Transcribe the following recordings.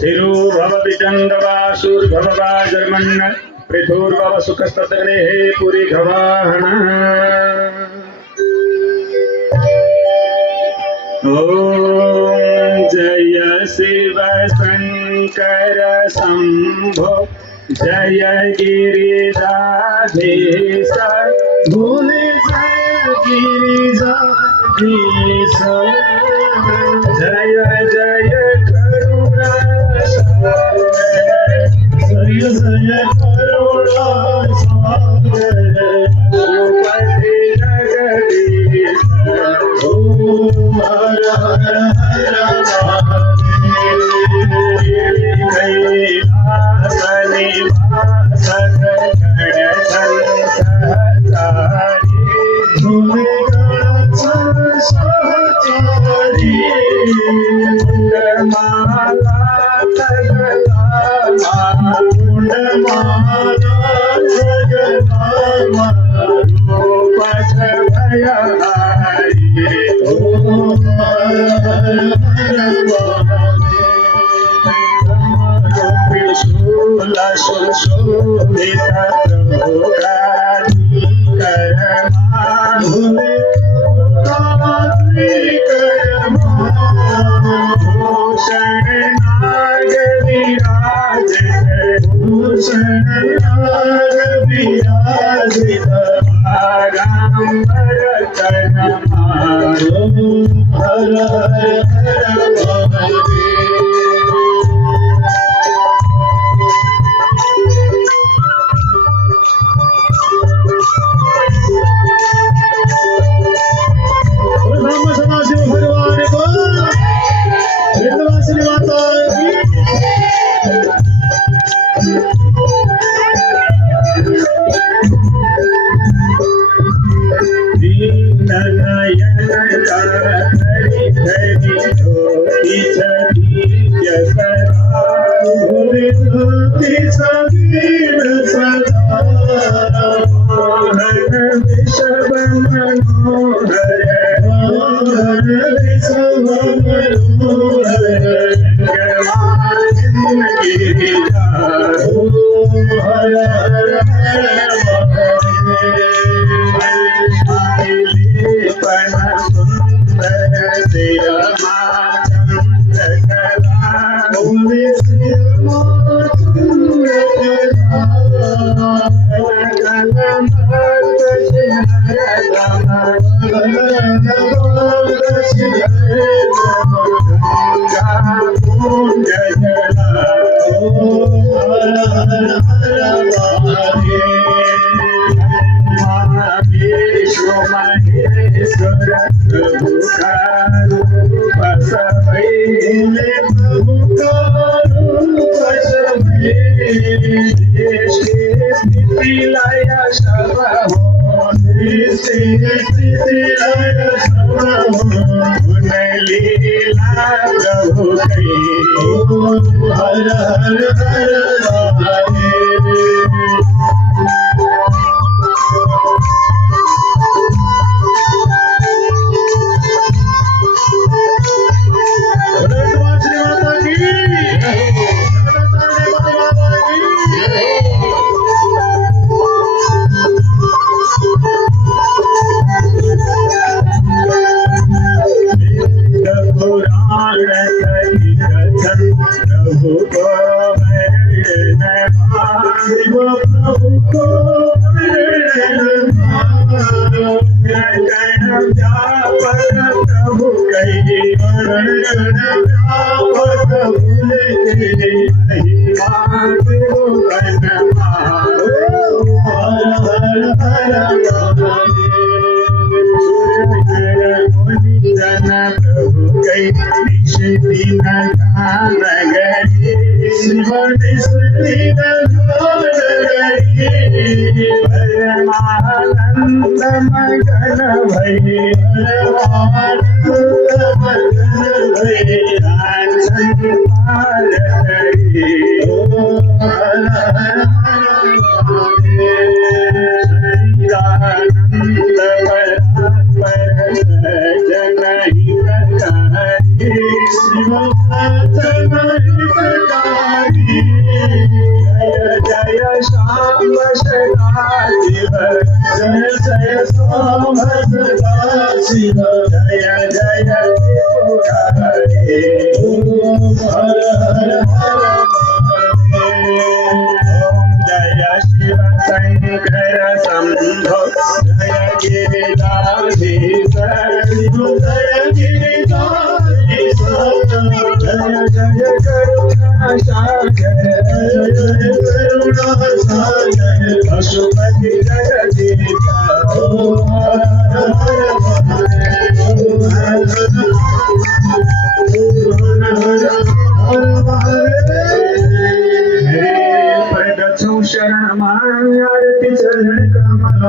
स्थिरो भव विचंदवासुर्भव वा जर्मन् पृथुर्भव सुखस्तग्नेः पुरी घवाहन। ओम जय शिव शंकर शंभो जय गिरिजाधीश भुवनेश गिरिजाधीश जय जय करुणा जय जय करुणा भूपति जगदीश ओम हर हर हर Shiva जय जय श्याम सदा शिव जय जय श्याम सदा शिव जय जय त्रिपुरारी ओम हर हर हर ओम जय शिव शंकर शंभो जय गिरिधाधीश जय गिरिधाधीश जय जय करुणा सागर जय करुणा सागर पशुपति जगदीश ओम हर हर प्रगति शरण आरती चरण कमल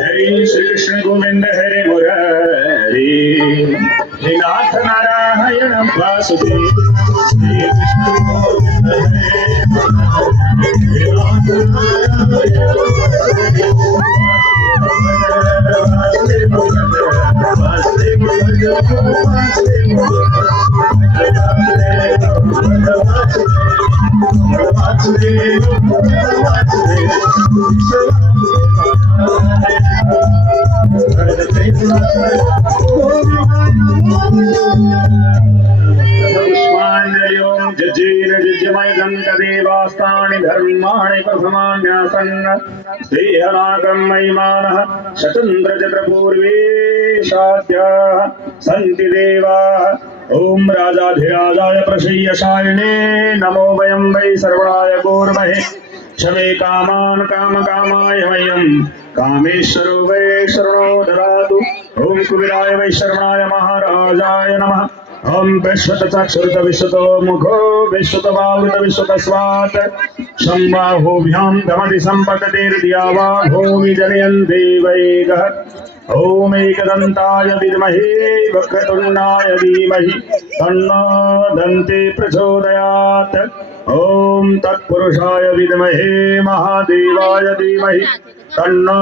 हरे श्री कृष्ण गोविंद हरे मुरारी हे नाथ नारायण वासुदेव श्री कृष्ण गोविंद हरे मुरारी हे नाथ नारायण पुष्पाञ्जलिं जजेन जज्यमयं तदेवास्तानि धर्माणि प्रथमान्यासन् श्रीहनागं महिमानः शतन्द्रचक्रपूर्वेशाद्याः सन्ति देवाः ॐ राजाधिराजाय प्रसीयशायिने नमो वयं वै सर्वणाय कूर्महे क्षमे कामान् कामकामाय वयं कामेश्वरो वै शरणो ददातु ॐ कुबेराय वै शरणाय महाराजाय नमः ॐ विश्वतचक्षुरुत विश्वतो मुखो विश्वतबाहुत विश्वतस्वात् संबाहुभ्यां धमति सम्पततिर्द्यावाघो विजनयन्ति वैगः ॐ एकदन्ताय विद्महे वक्रतुण्डाय धीमहि तन्नो दन्ति प्रचोदयात् ॐ तत्पुरुषाय विद्महे महादेवाय धीमहि तन्नो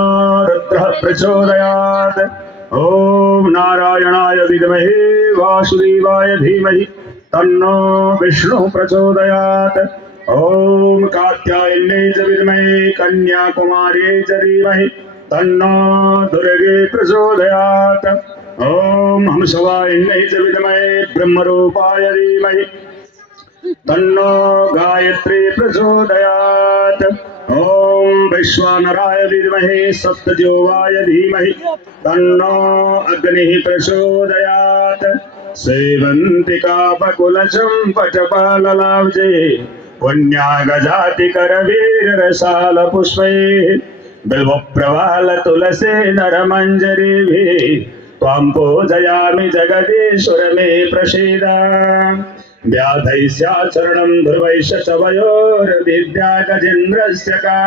रुद्रः प्रचोदयात् ॐ नारायणाय विद्महे वासुदेवाय धीमहि तन्नो विष्णुः प्रचोदयात् ॐ कात्यायन्यै च विद्महे कन्याकुमार्यै च धीमहि तन्नो दुर्गे प्रचोदयात् ॐ हंसवाहिन्यै च विद्महे ब्रह्मरूपाय धीमहि तन्नो गायत्री प्रचोदयात् ॐ वैश्वानराय विद्महे सप्तज्योवाय धीमहि तन्नो अग्निः प्रचोदयात् सेवन्तिकापकुलचम्पटपाललाब्जे पुण्यागजातिकरवीररसालपुष्पैः बिल्वप्रवाल तुलसे नरमञ्जरीभिः त्वां पूजयामि जगदीश्वर मे प्रसीद व्याधैस्याचरणं ध्रुवैश्च च वयोर्विद्या गजेन्द्रस्य का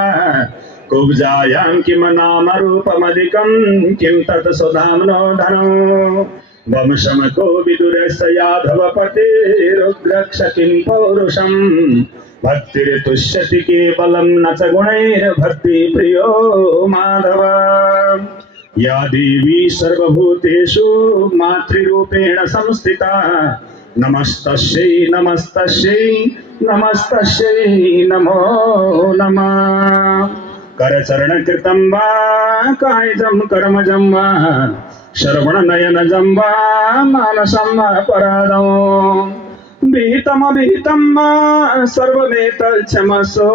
कुब्जायां किं नाम रूपमधिकं किं तत् सुधाम्नो धनो वंशमको विदुरस्य यादवपते रुद्रक्ष किं पौरुषम् भक्तिर्तुष्यति केवलं न च गुणैर्भक्ति प्रियो माधव या देवी सर्वभूतेषु मातृरूपेण संस्थिता नमस्तस्यै नमस्तस्यै नमस्तस्यै नमो नमः करचरणकृतं वा कायजं कर्मजं वा श्रवणनयनजं वा मानसं वा परादौ विहितमविहितं वा सर्वमेतच्छमसो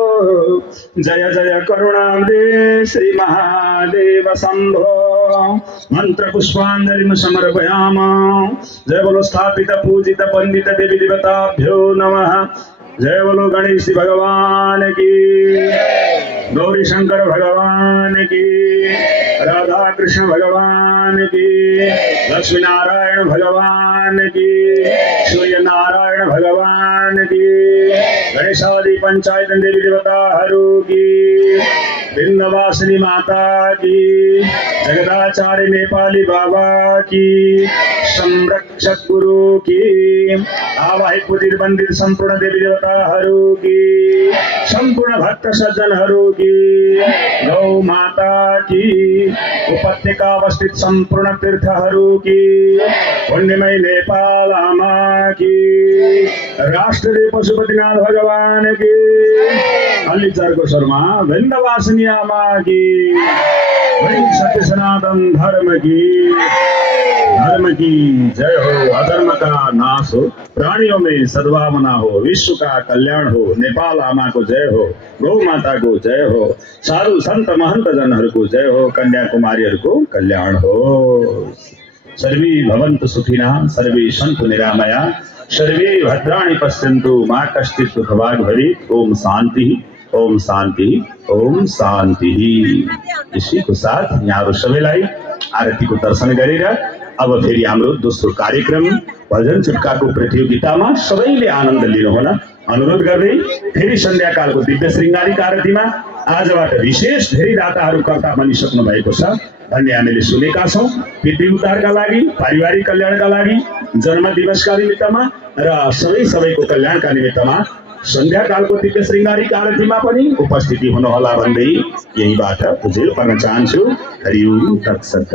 जय जय करुणाब्धे श्री महादेव शंभो मंत्र पुष्पांजलिं समर्पयामः। जय बोलो स्थापित पूजित पंडित देवी देवताभ्यो नमः। जय बोलो गणेश भगवान की, गौरी शंकर भगवान की। राधा कृष्ण भगवान की, लक्ष्मी नारायण भगवान की, सूर्य नारायण भगवान की, गणेशादि पंचायत देवी देवताहरू की, वृंदवासिनी माता की, जगदाचार्य नेपाली बाबा की, संरक्षक गुरु की, आवाहिक कुटीर मंदिर संपूर्ण देवी देवताहरू की, संपूर्ण भक्त सज्जनहरू की, गौ माता की, उपत्यका अवस्थित संपूर्ण तीर्थहरू की, पुण्यमय नेपाल आमा की, राष्ट्रदेव पशुपतिनाथ भगवान की, अल्लीचरको शर्मा वृंदवासिनी आमा की, सत्य सनातन धर्म की जय हो। अधर्म का नाश हो, प्राणियों में सद्भावना हो, विश्व का कल्याण हो, नेपाल आमा को जय हो, गौ माता को जय हो, साधु संत महंत जनहरूको जय हो, कन्याकुमारीहरूको कल्याण हो। सर्वे भवन्तु सुखिनः, सर्वे सन्तु निरामया, सर्वे भद्राणि पश्यन्तु, मा कश्चित् दुःखभाग् भवेत्। ओम शान्ति, ओम शान्ति, ओम शान्ति। इसीको साथ यहाँहरू सबैलाई आरतीको दर्शन गरेर अब फेरि हाम्रो दोस्रो कार्यक्रम भजन चुटकाको प्रतियोगितामा सबैले आनन्द लिनुहोला अनुरोध गर्दै फेरि सन्ध्याकालको दिव्य श्रृङ्गारिक आरतीमा आजबाट विशेष धेरै दाताहरू कर्ता बनिसक्नु भएको छ भन्ने हामीले सुनेका छौँ। पृथ्वी उद्धारका लागि, पारिवारिक कल्याणका लागि, जन्म दिवसका निमित्तमा र सबैको कल्याणका निमित्तमा सन्ध्याकालको दिव्य श्रृङ्गारिक आरतीमा पनि उपस्थिति हुनुहोला भन्दै यहीबाट उजेल गर्न चाहन्छु। हरि ओम तत्सत।